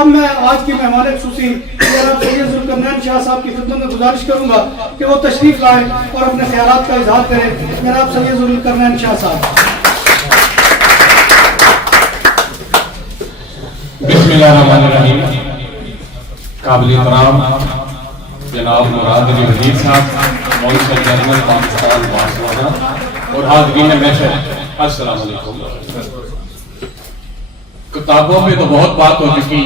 اب میں آج کی مہمان خصوصی جناب سید ذوالقرنین شاہ صاحب کی خدمت میں گزارش کروں گا کہ وہ تشریف لائیں اور اپنے خیالات کا اظہار کریں. جناب سید ذوالقرنین شاہ صاحب. بسم اللہ الرحمن الرحیم. قابل احترام جناب مراد علی وزیر صاحب مونسل جنرل پاکستان بارسلونا اور حاضرین محفل، السلام علیکم. کتابوں میں تو بہت بات ہو چکی،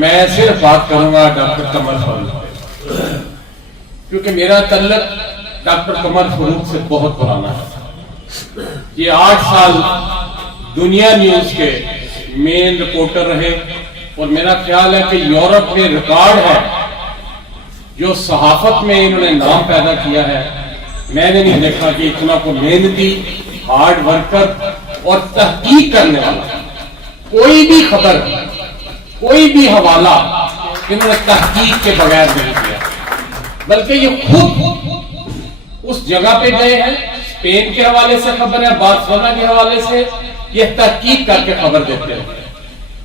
میں صرف بات کروں گا ڈاکٹر قمر فاروق، کیونکہ میرا تعلق ڈاکٹر قمر فاروق سے بہت پرانا ہے. یہ 8 سال دنیا نیوز کے مین رپورٹر رہے اور میرا خیال ہے کہ یورپ میں ریکارڈ ہے جو صحافت میں انہوں نے نام پیدا کیا ہے. میں نے نہیں دیکھا کہ اتنا کو محنتی، ہارڈ ورکر اور تحقیق کرنے والا کوئی بھی خبر، کوئی بھی حوالہ انہوں نے تحقیق کے بغیر نہیں کیا، بلکہ یہ خود اس جگہ پہ گئے ہیں. اسپین کے حوالے سے خبر ہے، بارسلونا کے حوالے سے یہ تحقیق کر کے خبر دیتے ہیں.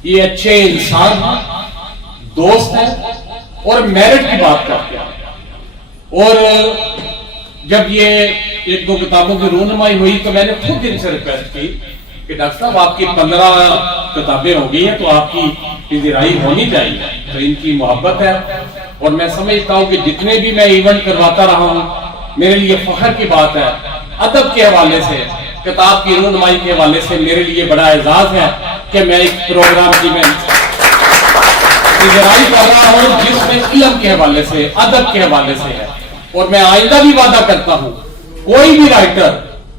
یہ اچھے انسان ہیں، دوست ہیں اور میرٹ کی بات کرتے ہیں. اور جب یہ 1-2 کتابوں کی رونمائی ہوئی تو میں نے خود ان سے ریکویسٹ کی کہ ڈاکٹر صاحب آپ کی 15 کتابیں ہو گئی ہیں تو آپ کی پذیرائی ہونی چاہیے. تو ان کی محبت ہے اور میں سمجھتا ہوں کہ جتنے بھی میں ایونٹ کرواتا رہا ہوں میرے لیے فخر کی بات ہے. ادب کے حوالے سے، کتاب کی رونمائی کے حوالے سے میرے لیے بڑا اعزاز ہے کہ میں ایک پروگرام کی میں پذیرائی کر رہا ہوں جس میں علم کے حوالے سے، ادب کے حوالے سے ہے. اور میں آئندہ بھی وعدہ کرتا ہوں کوئی بھی رائٹر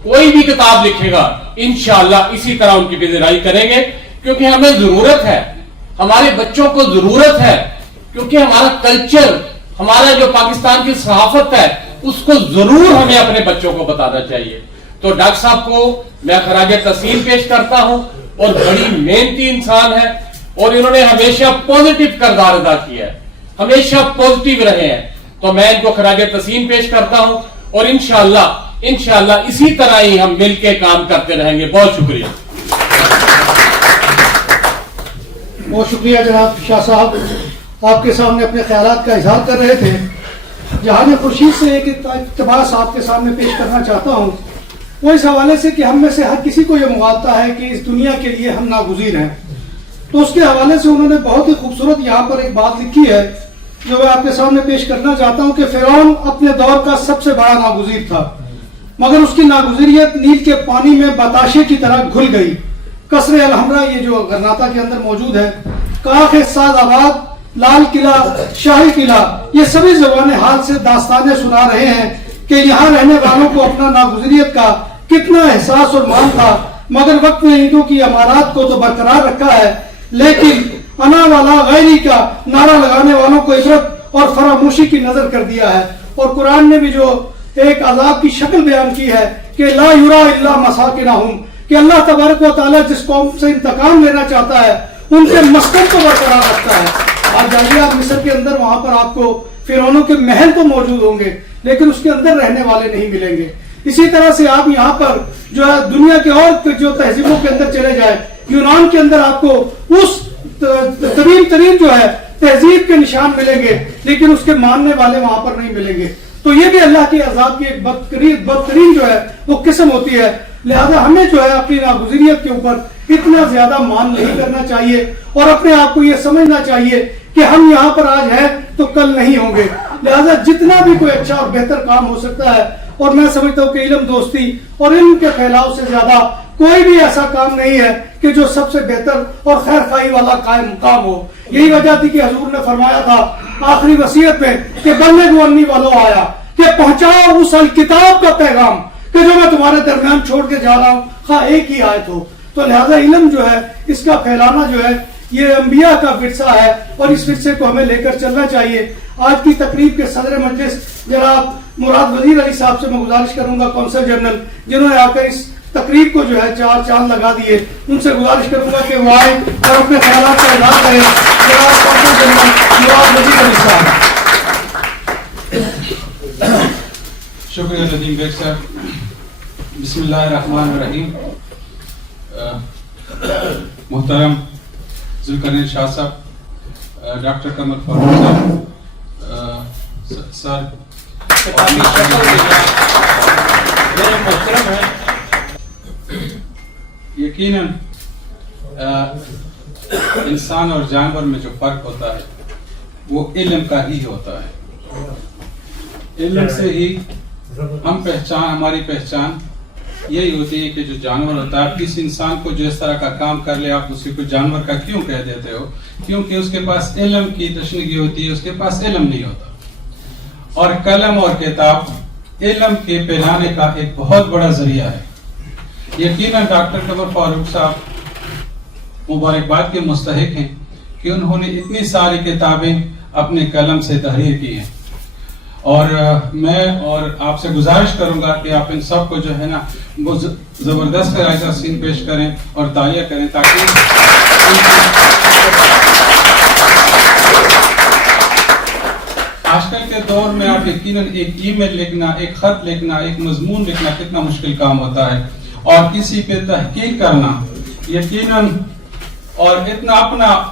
کوئی بھی کتاب لکھے گا انشاءاللہ اسی طرح ان کی پذیرائی کریں گے، کیونکہ ہمیں ضرورت ہے، ہمارے بچوں کو ضرورت ہے، کیونکہ ہمارا کلچر، ہمارا جو پاکستان کی صحافت ہے اس کو ضرور ہمیں اپنے بچوں کو بتانا چاہیے. تو ڈاکٹر صاحب کو میں خراج تحسین پیش کرتا ہوں اور بڑی محنتی انسان ہے اور انہوں نے ہمیشہ پوزیٹیو کردار ادا کیا ہے، ہمیشہ پوزیٹیو رہے ہیں. تو میں ان کو خراج تحسین پیش کرتا ہوں اور انشاءاللہ اسی طرح ہی ہم مل کے کام کرتے رہیں گے. بہت شکریہ. بہت شکریہ جناب شاہ صاحب. آپ کے سامنے اپنے خیالات کا اظہار کر رہے تھے. جہان خورشید سے ایک اقتباس آپ کے سامنے پیش کرنا چاہتا ہوں، وہ اس حوالے سے کہ ہم میں سے ہر کسی کو یہ مغالطہ ہے کہ اس دنیا کے لیے ہم ناگزیر ہیں. تو اس کے حوالے سے انہوں نے بہت ہی خوبصورت یہاں پر ایک بات لکھی ہے جو میں آپ کے سامنے پیش کرنا چاہتا ہوں کہ فرعون اپنے دور کا سب سے بڑا ناگزیر تھا، مگر اس کی ناگزیریت نیل کے پانی میں بتاشے کی طرح گھل گئی. قصر الحمرا، یہ جو غرناطہ کے اندر موجود ہے، کاخ سعد آباد، لال قلعہ، شاہی قلعہ، یہ سبھی زبانیں حال سے داستانیں سنا رہے ہیں کہ یہاں رہنے والوں کو اپنا ناگزیریت کا کتنا احساس اور مان تھا. مگر وقت نے اینٹوں کی عمارات کو تو برقرار رکھا ہے، لیکن انا والا غیری کا نعرہ لگانے والوں کو عبرت اور فراموشی کی نظر کر دیا ہے. اور قرآن نے بھی جو ایک عذاب کی شکل بیان کی ہے کہ لا یرا الا مساکنہم، کہ اللہ تبارک و تعالیٰ جس قوم سے انتقام لینا چاہتا ہے ان کے مسکن کو برقرار رکھتا ہے. آج جائیے آپ مصر کے اندر، وہاں پر آپ کو فرعونوں کے محل تو موجود ہوں گے لیکن اس کے اندر رہنے والے نہیں ملیں گے. اسی طرح سے آپ یہاں پر جو ہے دنیا کے اور جو تہذیبوں کے اندر چلے جائیں، یونان کے اندر آپ کو اس ترین جو ہے تہذیب کے نشان ملیں گے لیکن اس کے ماننے والے وہاں پر نہیں ملیں گے. تو یہ بھی اللہ کے عذاب کی ایک بدترین جو ہے وہ قسم ہوتی ہے. لہذا ہمیں جو ہے اپنی ناگزیریت کے اوپر اتنا زیادہ مان نہیں کرنا چاہیے اور اپنے آپ کو یہ سمجھنا چاہیے کہ ہم یہاں پر آج ہیں تو کل نہیں ہوں گے. لہذا جتنا بھی کوئی اچھا اور بہتر کام ہو سکتا ہے، اور میں سمجھتا ہوں کہ علم دوستی اور علم کے پھیلاؤ سے زیادہ کوئی بھی ایسا کام نہیں ہے کہ جو سب سے بہتر اور خیر خواہی والا قائم مقام ہو. یہی وجہ تھی کہ حضور نے فرمایا تھا آخری وصیت میں کہ بلغوا انی ولو آیا، کہ پہنچاؤ اس الکتاب کا پیغام کہ جو میں تمہارے درمیان چھوڑ کے جا رہا ہوں، خواہ ایک ہی آیت ہو. تو لہذا علم جو ہے اس کا پھیلانا جو ہے یہ انبیاء کا ورثہ ہے اور اس ورثے کو ہمیں لے کر چلنا چاہیے. آج کی تقریب کے صدر مجلس جناب مراد وزیر علی صاحب سے میں گزارش کروں گا، کونسل جنرل، جنہوں نے آ کر اس تقریب کو جو ہے 4 چاند لگا دیے، ان سے گزارش کروں گا کہ وہ آئے اور اپنے خیالات کا اظہار کریں. جناب کونسل جنرل مراد وزیر علی صاحب. شکریہ ندیم بیگ صاحب. بسم اللہ الرحمن الرحیم. محترم ذوالقرنین شاہ صاحب، ڈاکٹر قمر فاروق صاحب سر یقیناً انسان اور جانور میں جو فرق ہوتا ہے وہ علم کا ہی ہوتا ہے. علم سے ہی ہماری پہچان یہی ہوتی ہے کہ جو جانور ہوتا ہے, آپ کسی انسان کو جو اس طرح کا کام کر لے آپ اسی کو جانور کا کیوں کہہ دیتے ہو؟ کیونکہ اس کے پاس علم کی تشنگی ہوتی ہے, اس کے پاس علم نہیں ہوتا. اور قلم اور کتاب علم کے پھیلانے کا ایک بہت بڑا ذریعہ ہے. یقیناً ڈاکٹر قمر فاروق صاحب مبارکباد کے مستحق ہیں کہ انہوں نے اتنی ساری کتابیں اپنے قلم سے تحریر کی ہیں, اور میں اور آپ سے گزارش کروں گا کہ آپ ان سب کو جو ہے نا وہ زبردست رائزہ سین پیش کریں اور تالیہ کریں, تاکہ آج کل کے دور میں آپ یقیناً ایک ای میل لکھنا, ایک خط لکھنا, ایک مضمون لکھنا کتنا مشکل کام ہوتا ہے, اور کسی پہ تحقیق کرنا یقیناً, اور اتنا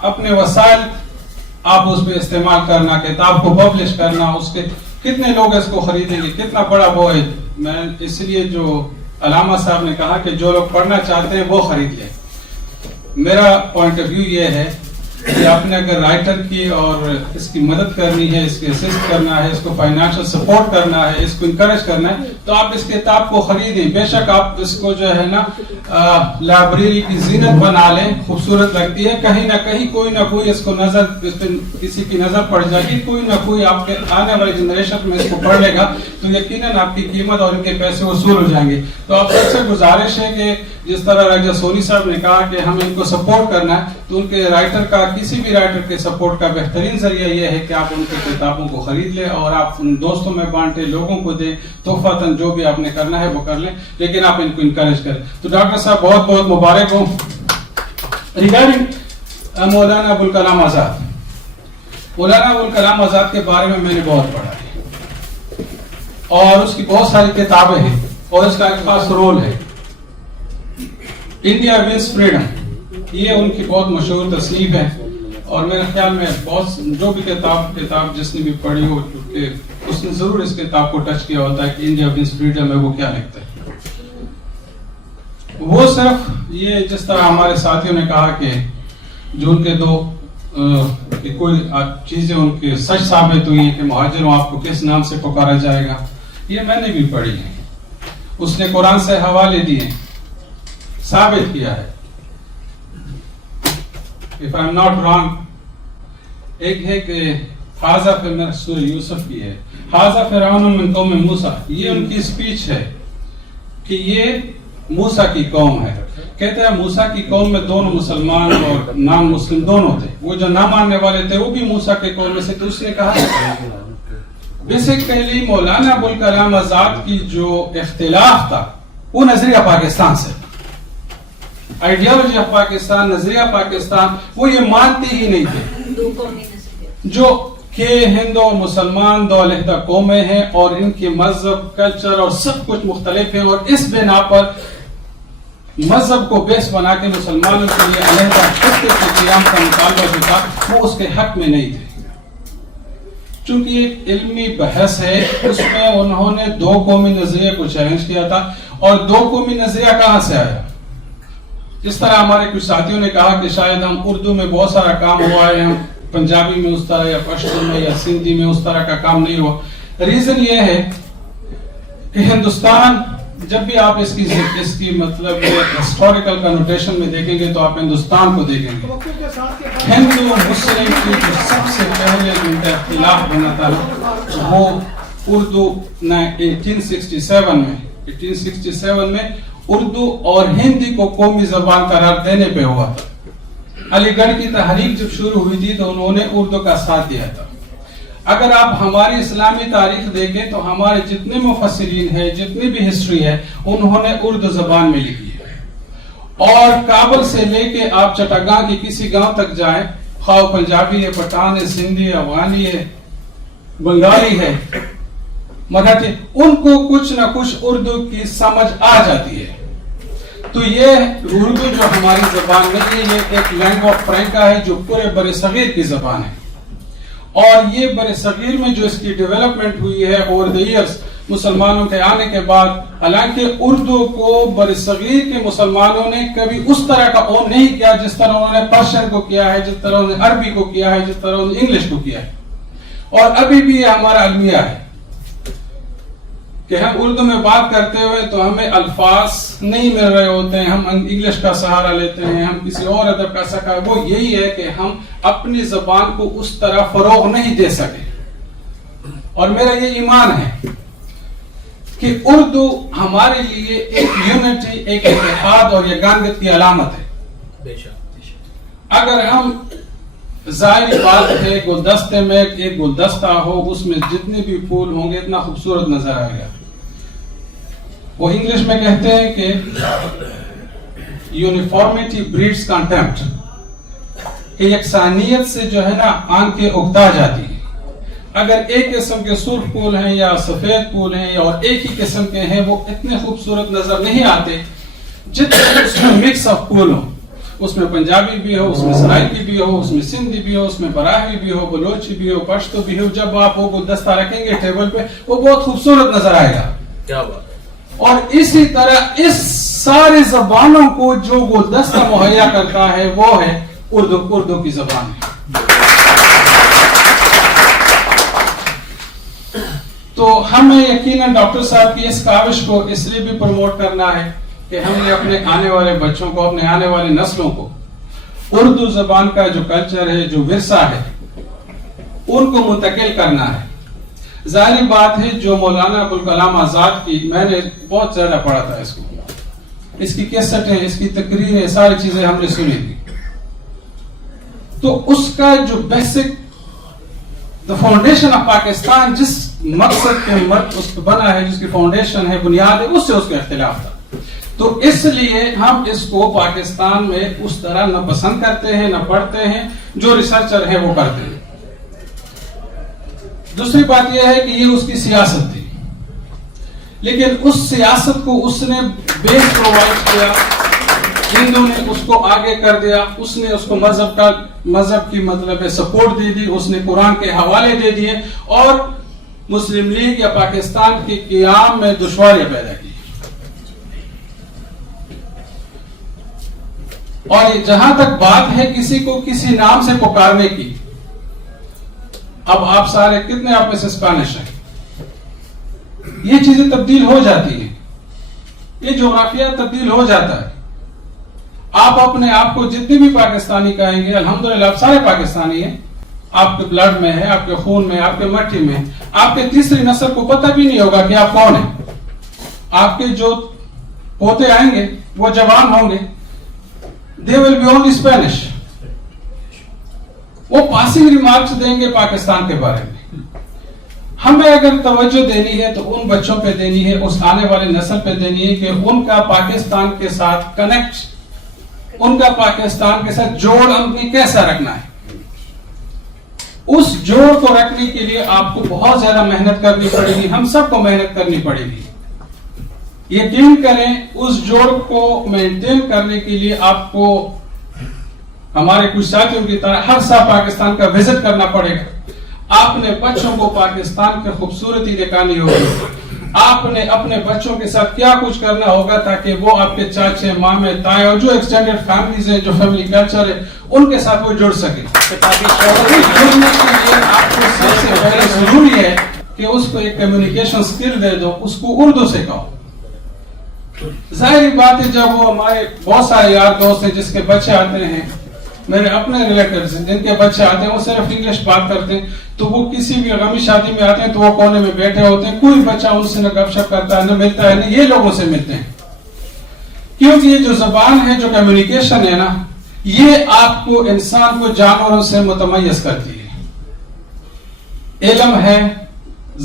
اپنے وسائل آپ اس پہ استعمال کرنا, کتاب کو پبلش کرنا, اس کے کتنے لوگ اس کو خریدیں گے, کتنا بڑا وہ ہے. میں اس لیے جو علامہ صاحب نے کہا کہ جو لوگ پڑھنا چاہتے ہیں وہ خرید لیں, میرا پوائنٹ آف ویو یہ ہے کہ آپ نے اگر رائٹر کی اور اس کی مدد کرنی ہے, اس کی اسسٹ کرنا ہے, اس کو فائنانشل سپورٹ کرنا ہے, اس کو انکریج کرنا ہے, تو آپ اس کتاب کو خریدیں. بے شک آپ اس کو جو ہے نا لائبریری کی زینت بنا لیں, خوبصورت لگتی ہے, کہیں نہ کہیں کوئی نہ کوئی اس کو اس پہ کسی کی نظر پڑ جائے گی, کوئی نہ کوئی آپ کے آنے والی جنریشن میں اس کو پڑھ لے گا, تو یقیناً آپ کی قیمت اور ان کے پیسے وصول ہو جائیں گے. تو آپ سب سے گزارش ہے کہ جس طرح راجہ سونی صاحب نے کہا کہ ہمیں ان کو سپورٹ کرنا ہے, تو ان کے رائٹر کا, کسی بھی رائٹر کے سپورٹ کا بہترین ذریعہ یہ ہے کہ آپ ان کی کتابوں کو خرید لیں اور آپ ان دوستوں میں بانٹیں, لوگوں کو دیں, تحفتاً جو بھی آپ نے کرنا ہے وہ کر لیں, لیکن آپ ان کو انکریج کریں. تو ڈاکٹر صاحب بہت بہت مبارک ہوں. ریگارڈنگ مولانا ابوالکلام آزاد, مولانا ابوالکلام آزاد کے بارے میں نے بہت پڑھا ہے, اور اس کی بہت ساری کتابیں ہیں, اور اس کا ایک خاص رول ہے. انڈیا ونس فریڈم, یہ ان کی بہت مشہور تصنیف ہے, اور میرے خیال میں بہت جو بھی کتاب جس نے بھی پڑھی ہو, اس نے ضرور اس کتاب کو ٹچ کیا ہوتا ہے کہ انڈیا ونس فریڈم ہے وہ کیا لکھتا ہے. وہ صرف یہ جس طرح ہمارے ساتھیوں نے کہا کہ جو ان کے کہ کوئی چیزیں ان کے سچ ثابت ہوئی ہیں کہ مہاجروں آپ کو کس نام سے پکارا جائے گا, یہ میں نے بھی پڑھی ہے. اس نے قرآن سے حوالے دیے, ثابت کیا ہے. if I'm not wrong, ایک ہے کہ حاذا فر سورہ یوسف کی ہے, حاذا فرعون من قوم موسیٰ, یہ ان کی سپیچ ہے کہ یہ موسیٰ کی قوم ہے. کہتے ہیں موسیٰ کی قوم میں دونوں مسلمان اور نان مسلم دونوں تھے, وہ جو نہ ماننے والے تھے وہ بھی موسیٰ کے قوم میں سے. تو اس نے کہا بیسیکلی مولانا ابوالکلام آزاد کی جو اختلاف تھا وہ نظریہ پاکستان سے, آئیڈیالوجی آف پاکستان, نظریہ پاکستان, وہ یہ مانتے ہی نہیں تھے جو کہ ہندو اور مسلمان دو علیحدہ قومیں ہیں, اور ان کے مذہب, کلچر اور سب کچھ مختلف ہیں, اور اس بنا پر مذہب کو بیس بنا کے مسلمانوں کے لیے علیحدہ خطے کے قیام کا مطالبہ جو تھا وہ اس کے حق میں نہیں تھے. چونکہ ایک علمی بحث ہے, اس میں انہوں نے دو قومی نظریے کو چیلنج کیا تھا, اور دو قومی نظریہ کہاں سے آیا؟ جس طرح ہمارے کچھ ساتھیوں نے کہا کہ شاید ہم اردو میں بہت سارا کام ہوا ہے, ہم پنجابی میں اس طرح یا پشتو میں یا سندھی میں اس طرح کا کام نہیں ہوا. ریزن یہ ہے کہ ہندوستان, جب بھی آپ اس کی مطلب ہسٹوریکل کنوٹیشن میں دیکھیں گے تو آپ ہندوستان کو دیکھیں گے. ہندو مسلم کی جو سب سے پہلے جو ان کا اختلاف بنا تھا وہ اردو 1867 میں اردو اور ہندی کو قومی زبان قرار دینے پہ ہوا تھا. علی گڑھ کی تحریک جب شروع ہوئی تھی تو انہوں نے اردو کا ساتھ دیا تھا. اگر آپ ہماری اسلامی تاریخ دیکھیں تو ہمارے جتنے مفسرین ہیں, جتنی بھی ہسٹری ہے, انہوں نے اردو زبان میں لکھی ہے. اور کابل سے لے کے آپ چٹاگاں کی کسی گاؤں تک جائیں, خواہ پنجابی ہے, پٹھان ہے, سندھی ہے, افغانی ہے, بنگالی ہے, مراٹھی, ان کو کچھ نہ کچھ اردو کی سمجھ آ جاتی ہے. تو یہ اردو جو ہماری زبان نہیں ہے، یہ ایک لینگوا فرینکا ہے جو پورے بر صغیر کی زبان ہے، اور یہ بر صغیر میں جو اس کی ڈیولپمنٹ ہوئی ہے اوور دی ایئرس مسلمانوں کے آنے کے بعد، حالانکہ اردو کو بر صغیر کے مسلمانوں نے کبھی اس طرح کا اون نہیں کیا جس طرح انہوں نے پرشین کو کیا ہے، جس طرح انہوں نے عربی کو کیا ہے، جس طرح انہوں نے انگلش کو کیا ہے. اور ابھی بھی یہ ہمارا المیہ ہے کہ ہم اردو میں بات کرتے ہوئے تو ہمیں الفاظ نہیں مل رہے ہوتے ہیں، ہم انگلش کا سہارا لیتے ہیں، ہم کسی اور ادب کا سہارا. وہ یہی ہے کہ ہم اپنی زبان کو اس طرح فروغ نہیں دے سکے. اور میرا یہ ایمان ہے کہ اردو ہمارے لیے ایک یونٹی، ایک اتحاد اور یگانگت کی علامت ہے. اگر ہم، ظاہری بات ہے، گلدستے میں ایک گلدستہ ہو، اس میں جتنے بھی پھول ہوں گے اتنا خوبصورت نظر آئے گا. وہ انگلش میں کہتے ہیں کہ یونیفارمیٹی بریڈز کنٹمپٹ، کہ یکسانیت سے جو ہے نا آنکھیں اگتا جاتی ہیں. اگر ایک قسم کے سرخ پھول ہیں یا سفید پھول ہیں اور ایک ہی قسم کے ہیں، وہ اتنے خوبصورت نظر نہیں آتے جتنے اس میں مکس آف پھول ہوں. اس میں پنجابی بھی ہو، اس میں سرائکی بھی ہو، اس میں سندھی بھی ہو، اس میں براہوی بھی ہو، بلوچی بھی ہو، پشتو بھی ہو. جب آپ وہ گلدستہ رکھیں گے ٹیبل پہ، وہ بہت خوبصورت نظر آئے گا. کیا بات. اور اسی طرح اس ساری زبانوں کو جو گلدستہ مہیا کرتا ہے وہ ہے اردو کی زبان ہے. تو ہمیں یقیناً ڈاکٹر صاحب کی اس کاوش کو اس لیے بھی پروموٹ کرنا ہے کہ ہم نے اپنے آنے والے بچوں کو، اپنے آنے والی نسلوں کو اردو زبان کا جو کلچر ہے، جو ورثہ ہے، ان کو منتقل کرنا ہے. ظاہری بات ہے جو مولانا ابوالکلام آزاد کی، میں نے بہت زیادہ پڑھا تھا اس کو، اس کی کیسٹیں، اس کی تقریریں، ساری چیزیں ہم نے سنی تھی. تو اس کا جو basic the foundation of Pakistan, جس مقصد کے اس پہ بنا ہے، جس کی فاؤنڈیشن ہے، بنیاد ہے، اس سے اس کا اختلاف تھا. تو اس لیے ہم اس کو پاکستان میں اس طرح نہ پسند کرتے ہیں، نہ پڑھتے ہیں. جو ریسرچر ہے وہ کرتے ہیں. دوسری بات یہ ہے کہ یہ اس کی سیاست تھی، لیکن اس سیاست کو اس نے بیس پرووائڈ کیا، ہندو نے اس کو آگے کر دیا، اس نے اس کو مذہب کی مطلب سپورٹ دے دی، اس نے قرآن کے حوالے دے دیے، اور مسلم لیگ یا پاکستان کے قیام میں دشواریاں پیدا کی. اور جہاں تک بات ہے کسی کو کسی نام سے پکارنے کی، اب آپ سارے کتنے آپ میں سے اسپینش ہیں، یہ چیزیں تبدیل ہو جاتی ہیں، یہ جغرافیہ تبدیل ہو جاتا ہے. آپ اپنے آپ کو جتنے بھی پاکستانی کہیں گے، الحمدللہ آپ سارے پاکستانی ہیں، آپ کے بلڈ میں ہے، آپ کے خون میں، آپ کے مٹی میں. آپ کے تیسری نسل کو پتہ بھی نہیں ہوگا کہ آپ کون ہیں. آپ کے جو پوتے آئیں گے وہ جوان ہوں گے، they will be only Spanish. وہ پاسنگ ریمارکس دیں گے پاکستان کے بارے میں. ہمیں اگر توجہ دینی ہے تو ان بچوں پہ دینی ہے، اس آنے والی نسل پہ دینی ہے کہ ان کا پاکستان کے ساتھ کنیکٹ، ان کا پاکستان کے ساتھ جوڑ اپنی کیسا رکھنا ہے. اس جوڑ کو رکھنے کے لیے آپ کو بہت زیادہ محنت کرنی پڑے گی، ہم سب کو محنت کرنی پڑے گی. یقین کریں اس جوڑ کو مینٹین کرنے کے لیے آپ کو ہمارے کچھ ساتھیوں کی طرح ہر سال پاکستان کا وزٹ کرنا پڑے گا. آپ نے بچوں کو پاکستان کی خوبصورتی دکھانی ہوگی. آپ نے اپنے بچوں کے ساتھ کیا کچھ کرنا ہوگا تاکہ وہ آپ کے چاچے، مامے، تائے اور جو ایکسٹینڈڈ فیملیز ہیں، جو فیملی کلچر ہے، ان کے ساتھ وہ جڑ سکے. جڑنے کے لیے آپ کو سب سے پہلے ضروری ہے کہ اس کو ایک کمیونیکیشن سکل دے دو، اس کو اردو سے کہو. ظاہری بات ہے جب وہ ہمارے بہت سارے یار دوست ہیں جس کے بچے آتے ہیں، میرے اپنے ریلیٹیوز ہیں جن کے بچے آتے ہیں، وہ صرف انگلش بات کرتے ہیں، تو وہ کسی بھی غمی شادی میں آتے ہیں تو وہ کونے میں بیٹھے ہوتے ہیں، کوئی بچہ ان سے نہ گپ شپ کرتا ہے، نہ ملتا ہے، نہ یہ لوگوں سے ملتے ہیں. کیونکہ یہ جو زبان ہے، جو کمیونیکیشن ہے نا، یہ آپ کو، انسان کو جانوروں سے متمیز کرتی ہے. علم ہے،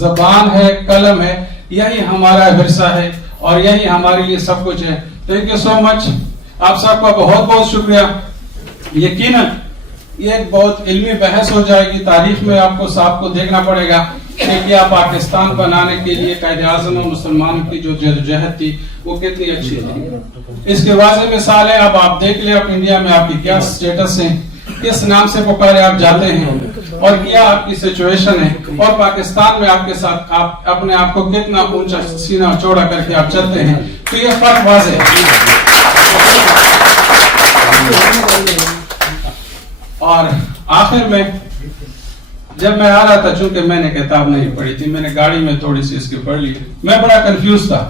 زبان ہے، قلم ہے، یہی ہمارا ورثہ ہے اور یہی ہمارے لیے سب کچھ ہے. تھینک یو سو مچ. آپ سب کا بہت بہت شکریہ. یقیناً یہ ایک بہت علمی بحث ہو جائے گی، تاریخ میں آپ کو صاحب کو دیکھنا پڑے گا. کہ کیا پاکستان بنانے کے لیے قائد اعظم اور مسلمانوں کی جو جدوجہد تھی وہ کتنی اچھی تھی. اس کے واضح مثال ہے. اب آپ دیکھ لیں اب انڈیا میں آپ کی کیا سٹیٹس ہے, کس نام سے پکارے آپ جاتے ہیں اور کیا آپ کی سچویشن ہے, اور پاکستان میں آپ کے ساتھ آپ اپنے آپ کو کتنا اونچا سینہ چوڑا کر کے آپ چلتے ہیں. تو یہ فرق واضح ہے. اور آخر میں جب میں آ رہا تھا, چونکہ میں نے کتاب نہیں پڑھی تھی, میں نے گاڑی میں تھوڑی سی اس کی پڑھ لی, میں بڑا کنفیوز تھا.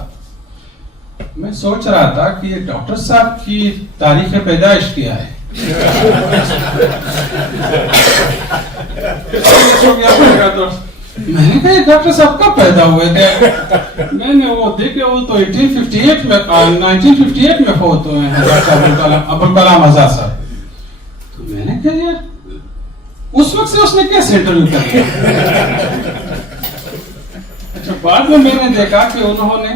میں سوچ رہا تھا کہ یہ ڈاکٹر صاحب کی تاریخ پیدائش کیا ہے. میں نے کہا ڈاکٹر صاحب کب پیدا ہوئے تھے. میں نے وہ دیکھے, وہ تو 1958 میں فوت ہوئے ہیں ڈاکٹر ابوالکلام آزاد صاحب. تو میں نے کہا یار اس وقت سے اس نے کیسے انٹرویو کر لیا. اچھا, بعد میں نے دیکھا کہ انہوں نے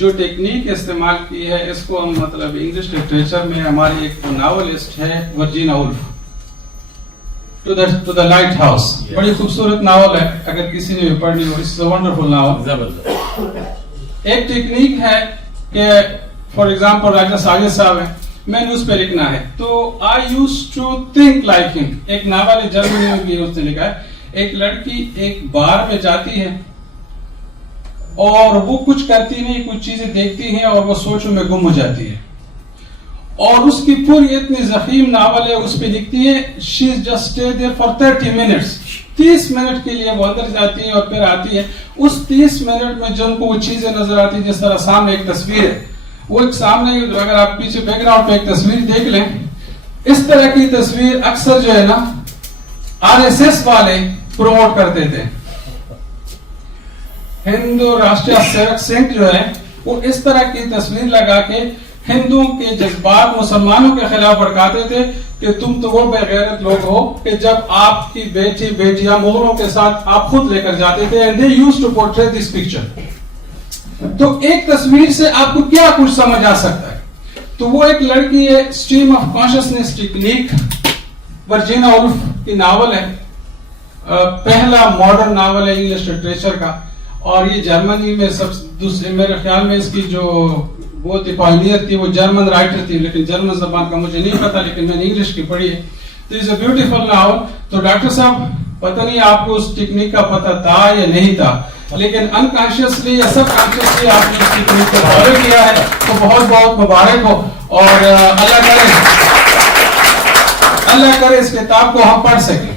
جو ٹیکنیک استعمال کی ہے, اس کو ہم مطلب انگلش لٹریچر میں ہماری ایک ناولسٹ ہے Virginia Woolf, to the lighthouse, بڑی خوبصورت ناول ہے, اگر کسی نے بھی پڑھنی ہو, اٹس اے ونڈرفل ناول. ایک ٹیکنیک ہے کہ فار ایگزامپل رائٹر ساجد صاحب ہے, میں نے اس پہ لکھنا ہے, تو آئی یوز ٹو تھنک لائک ہم. ایک ناول ہے جرمنی میں بھی اس نے لکھا ہے, ایک لڑکی ایک بار میں جاتی ہے اور وہ کچھ کرتی نہیں, کچھ چیزیں دیکھتی ہیں اور وہ سوچوں میں گم ہو جاتی ہے, اور اس کی پوری اتنی ضخیم ناول ہے, اس پہ لکھتی ہے she just stayed there for 30 minutes. 30 minute کے لیے وہ اندر جاتی ہے اور پھر آتی ہے. اس 30 منٹ میں جن کو وہ چیزیں نظر آتی ہیں, جس طرح سامنے ایک تصویر ہے, وہ ایک سامنے اگر آپ پیچھے بیک گراؤنڈ پہ ایک تصویر دیکھ لیں, اس طرح کی تصویر اکثر جو ہے نا RSS والے پروموٹ کرتے تھے. ہندو راشٹریہ سیوک سنگھ جو ہے وہ اس طرح کی تصویر لگا کے ہندوؤں کے جذبات مسلمانوں کے خلاف بھڑکاتے تھے کہ تم تو وہ بے غیرت لوگ ہو کہ جب آپ کی بیٹیاں مغلوں کے ساتھ آپ خود لے کر جاتے تھے. and they used to portray this picture. تو ایک تصویر سے آپ کو کیا کچھ سمجھ آ سکتا ہے. تو وہ ایک لڑکی ہے, stream of consciousness technique, Virginia Woolf کی ناول ہے, پہلا ماڈرن ناول ہے انگلش لٹریچر کا, اور یہ جرمنی میں دوسرے میرے خیال میں اس کی جو وہ تھی پائنیئر تھی, وہ جرمن رائٹر تھی, لیکن جرمن زبان کا مجھے نہیں پتا, لیکن میں نے انگلش کی پڑھی ہے. تو اٹس اے بیوٹیفل ناول. تو ڈاکٹر صاحب پتہ نہیں آپ کو اس ٹیکنیک کا پتہ تھا یا نہیں تھا, لیکن انکانشیسلی یا سب کانشیسلی آپ نے اس ٹیکنیک کو فالو کیا ہے, تو بہت بہت مبارک ہو. اور اللہ کرے اس کتاب کو ہم پڑھ سکیں.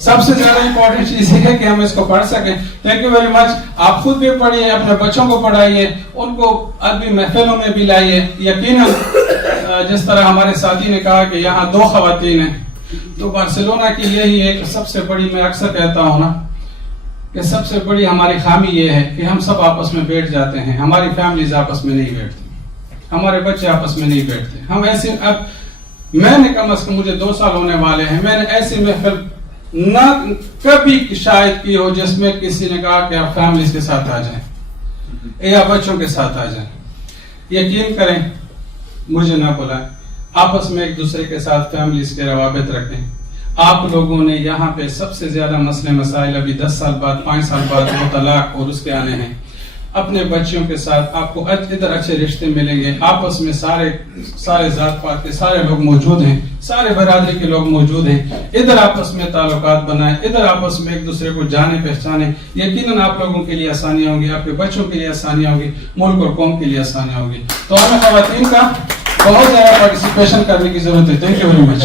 سب سے زیادہ امپورٹنٹ چیز یہ ہے کہ ہم اس کو پڑھ سکیں. Thank you very much. آپ خود بھی پڑھیے, اپنے بچوں کو پڑھائیے, ان کو عربی محفلوں میں بھی لائیے. یقیناً جس طرح ہمارے ساتھی نے کہا کہ یہاں 2 خواتین ہیں, تو بارسلونا کی یہی ایک سب سے بڑی, میں اکثر کہتا ہوں نا کہ سب سے بڑی ہماری خامی یہ ہے کہ ہم سب آپس میں بیٹھ جاتے ہیں, ہماری فیملیز آپس میں نہیں بیٹھتی, ہمارے بچے آپس میں نہیں بیٹھتے. ہم ایسے, اب میں نے کم از کم مجھے 2 سال ہونے والے ہیں, میں نے ایسی محفل نہ کبھی شاید کی ہو جس میں کسی نے کہا کہ آپ فیملیز کے ساتھ آ جائیں یا بچوں کے ساتھ آ جائیں. یقین کریں, مجھے نہ بلائیں, آپس میں ایک دوسرے کے ساتھ فیملیز کے روابط رکھیں. آپ لوگوں نے یہاں پہ سب سے زیادہ مسئلے مسائل ابھی 10 سال بعد 5 سال بعد وہ طلاق اور اس کے آنے ہیں. اپنے بچوں کے ساتھ آپ کو ادھر اچھے رشتے ملیں گے, آپس میں سارے ذات پات کے سارے لوگ موجود ہیں, سارے برادری کے لوگ موجود ہیں. ادھر آپس میں تعلقات بنائیں, ادھر آپس میں ایک دوسرے کو جانے پہچانے. یقیناً آپ لوگوں کے لیے آسانیاں ہوں گی, آپ کے بچوں کے لیے آسانیاں ہوں گی, ملک اور قوم کے لیے آسانیاں ہوں گی. تو ہمیں خواتین کا بہت زیادہ پارٹیسپیشن کرنے کی ضرورت ہے. Thank you very much.